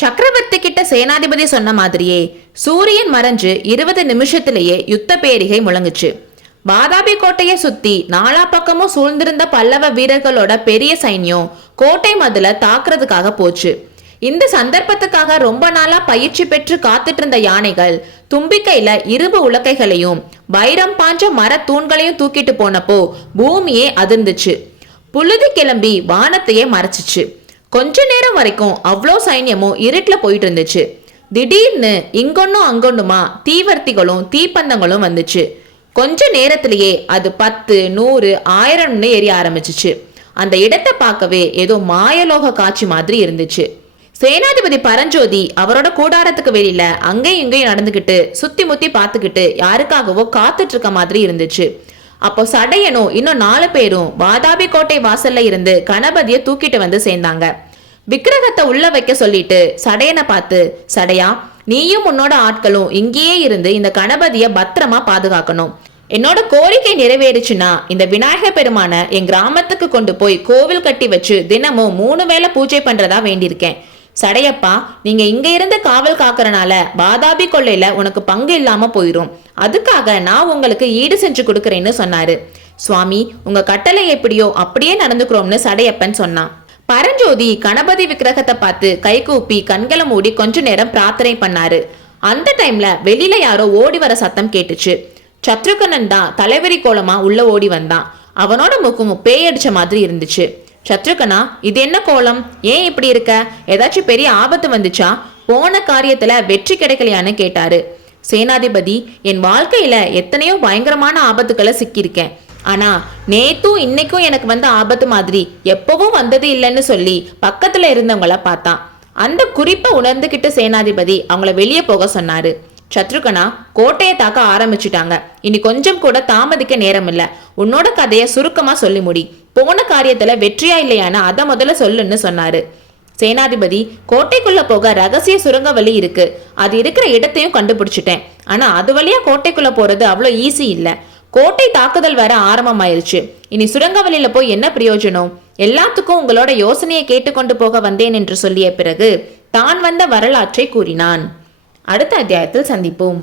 சக்கரவர்த்தி கிட்ட சேனாதிபதி சொன்ன மாதிரியே சூரியன் மறைஞ்சு 20 நிமிஷத்திலேயே யுத்த பேரிகை முழங்குச்சு. வாதாபி கோட்டையை சுத்தி நாலா பக்கமும் சூழ்ந்திருந்த பல்லவ வீரர்களோட பெரிய சைன்யம் கோட்டை மதுல தாக்குறதுக்காக போச்சு. இந்த சந்தர்ப்பத்துக்காக ரொம்ப நாளா பயிற்சி பெற்று காத்துட்டு இருந்த யானைகள் தும்பிக்கையில இரும்பு உலக்கைகளையும் வைரம் பாஞ்ச மர தூண்களையும் தூக்கிட்டு போனப்போ பூமியே அதிர்ந்துச்சு. புழுதி கிளம்பி வானத்தையே மறைச்சிச்சு. கொஞ்ச நேரம் வரைக்கும் அவ்வளோ சைன்யமும் இருட்டில் போயிட்டு இருந்துச்சு. திடீர்னு இங்கொன்னும் அங்கொன்னுமா தீவர்த்திகளும் தீப்பந்தங்களும் வந்துச்சு. கொஞ்ச நேரத்திலேயே அது 10, 100, 1000 எரிய ஆரம்பிச்சிச்சு. அந்த இடத்தை பார்க்கவே ஏதோ மாயலோக காட்சி மாதிரி இருந்துச்சு. சேனாதிபதி பரஞ்சோதி அவரோட கூடாரத்துக்கு வெளியில அங்கேயும் இங்கேயும் நடந்துகிட்டு சுத்தி முத்தி பார்த்துக்கிட்டு யாருக்காகவோ காத்துட்டு இருக்க மாதிரி இருந்துச்சு. அப்போ சடையனும் இன்னும் 4 பேரும் வாதாபி கோட்டை வாசல்ல இருந்து கணபதியை தூக்கிட்டு வந்து சேர்ந்தாங்க. விக்கிரகத்தை உள்ள வைக்க சொல்லிட்டு சடையனை பார்த்து, சடையா, நீயும் உன்னோட ஆட்களும் இங்கேயே இருந்து இந்த கணபதியை பத்திரமா பாதுகாக்கணும். என்னோட கோரிக்கை நிறைவேறுச்சுன்னா இந்த விநாயகர் பெருமான என் கிராமத்துக்கு கொண்டு போய் கோவில் கட்டி வச்சு தினமும் 3 வேளை பூஜை பண்றதா வேண்டியிருக்கேன். சடையப்பா, நீங்க இங்க இருந்து காவல் காக்கறனால வாதாபி கொள்ளையில உனக்கு பங்கு இல்லாம போயிரும். அதுக்காக நான் உங்களுக்கு ஈடு செஞ்சு கொடுக்கறேன்னு சொன்னாரு. சுவாமி, உங்க கட்டளை எப்படியோ அப்படியே நடந்துக்கிறோம்னு சடையப்பன் சொன்னான். பரஞ்சோதி கணபதி விக்கிரகத்தை பார்த்து கை கூப்பி கண்களை மூடி கொஞ்ச நேரம் பிரார்த்தனை பண்ணாரு. அந்த டைம்ல வெளியில யாரோ ஓடி வர சத்தம் கேட்டுச்சு. சத்ருகனன் தான் தலைவரி கோலமா உள்ள ஓடி வந்தான். அவனோட முகமும் பேயடிச்ச மாதிரி இருந்துச்சு. சத்ருகனா, இது என்ன கோலம்? ஏன் இப்படி இருக்க? ஏதாச்சும் பெரிய ஆபத்து வந்துச்சா? போன காரியத்துல வெற்றி கிடைக்கலையான்னு கேட்டாரு. சேனாதிபதி, என் வாழ்க்கையில எத்தனையோ பயங்கரமான ஆபத்துக்களை சிக்கியிருக்கேன். ஆனா நேத்தும் இன்னைக்கும் எனக்கு வந்த ஆபத்து மாதிரி எப்பவும் வந்தது இல்லைன்னு சொல்லி பக்கத்துல இருந்தவங்கள பார்த்தான். அந்த குறிப்பை உணர்ந்துகிட்டு சேனாதிபதி அவங்கள வெளியே போக சொன்னாரு. சத்ருகனா, கோட்டையை தாக்க ஆரம்பிச்சுட்டாங்க. இனி கொஞ்சம் கூட தாமதிக்க நேரம் இல்ல. உன்னோட கதையை சுருக்கமா சொல்லி முடி. போன காரியத்துல வெற்றியா இல்லையான்னு அதை முதல்ல சொல்லுன்னு சொன்னாரு. சேனாதிபதி, கோட்டைக்குள்ள போக ரகசிய சுரங்க வழி இருக்கு. அது இருக்கிற இடத்தையும் கண்டுபிடிச்சிட்டேன். ஆனா அது வழியா கோட்டைக்குள்ள போறது அவ்வளோ ஈஸி இல்ல. கோட்டை தாக்குதல் வேற ஆரம்பமாயிருச்சு. இனி சுரங்க வழியில போய் என்ன பிரயோஜனம்? எல்லாத்துக்கும் உங்களோட யோசனையை கேட்டுக்கொண்டு போக வந்தேன் என்று சொல்லிய பிறகு தான் வந்த வரலாற்றை கூறினான். அடுத்த அத்தியாயத்தில் சந்திப்போம்.